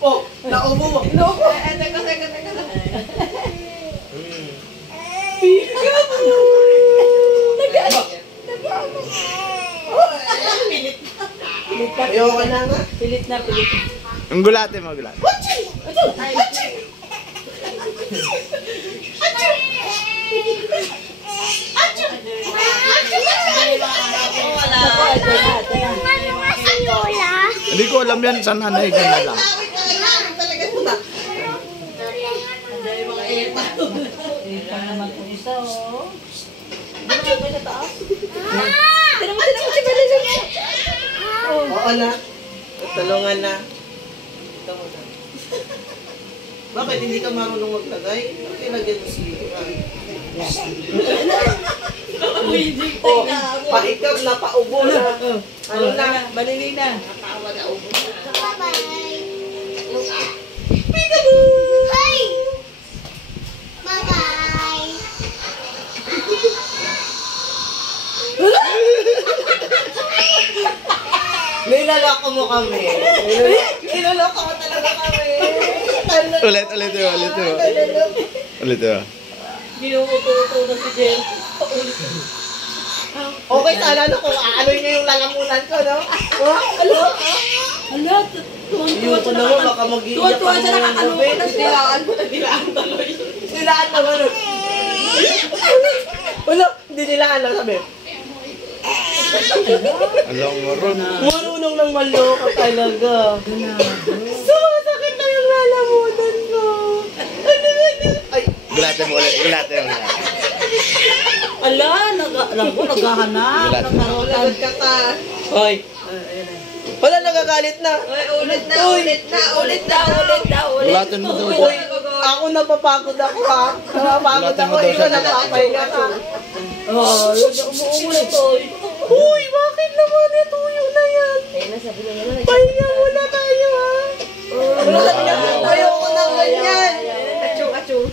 Oh, naubo mo. Naubo. Teka. Ayoko na nga. Pilit na. Ang gulate mo, gulate. Hindi ko alam yan sa nanay ka na lang. naman po isa, oh. Ano ba sa taas? Tinang mo si Marilyn. Oo na. Talungan na. Ito mo na. Bakit hindi ka marunong maglagay? Bakit ilagay mo si paikap na, paubo na. Ano na? Malili na. Nakawa na ubo na. Bye-bye. Peekaboo! Hi! Bye-bye. Nilaloko mo kami. Nilaloko mo talaga kami. Ulit yun. Ginuuto-uto na si Jen. Okay sana no kung aano niyo yung lalamunan ko, no? Alo? Tuwang-tuwa Ayoko naman, baka mag-iiyak Tuwang-tuwa siya, nakakalungkot na siya. Dilaan tuloy. Nilaan naman. Wala, hindi nilaan lang sabi. Alam mo ron. Marunong ng maloka talaga. Sumasakit na yung lalamunan ko. Ay, Gulate mo ulit. Ala, naghahanap. Lagot ka pa. Hoy. Wala, nagagalit na. Ulit na. Gulatin mo daw. Uy, ako napapagod ako ha. Napapagod ako. Ikaw napapahinga ka. Oh, umuulit to. Uy, bakit naman ito yung na yan? Pahinga muna tayo ha. Wala ka niya. Ayoko na ganyan. Achoo.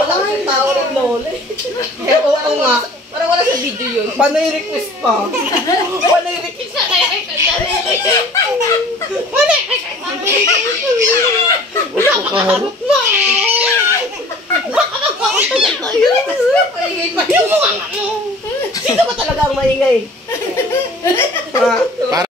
Wala kang tao rin lole. Oo nga. Parang wala sa video yun. Panay request pa. Panay request pa. Wala ka kaharap na. Baka magpakot na tayo. Maingay pa. Yung mukha mo. Sino ba talaga ang maingay?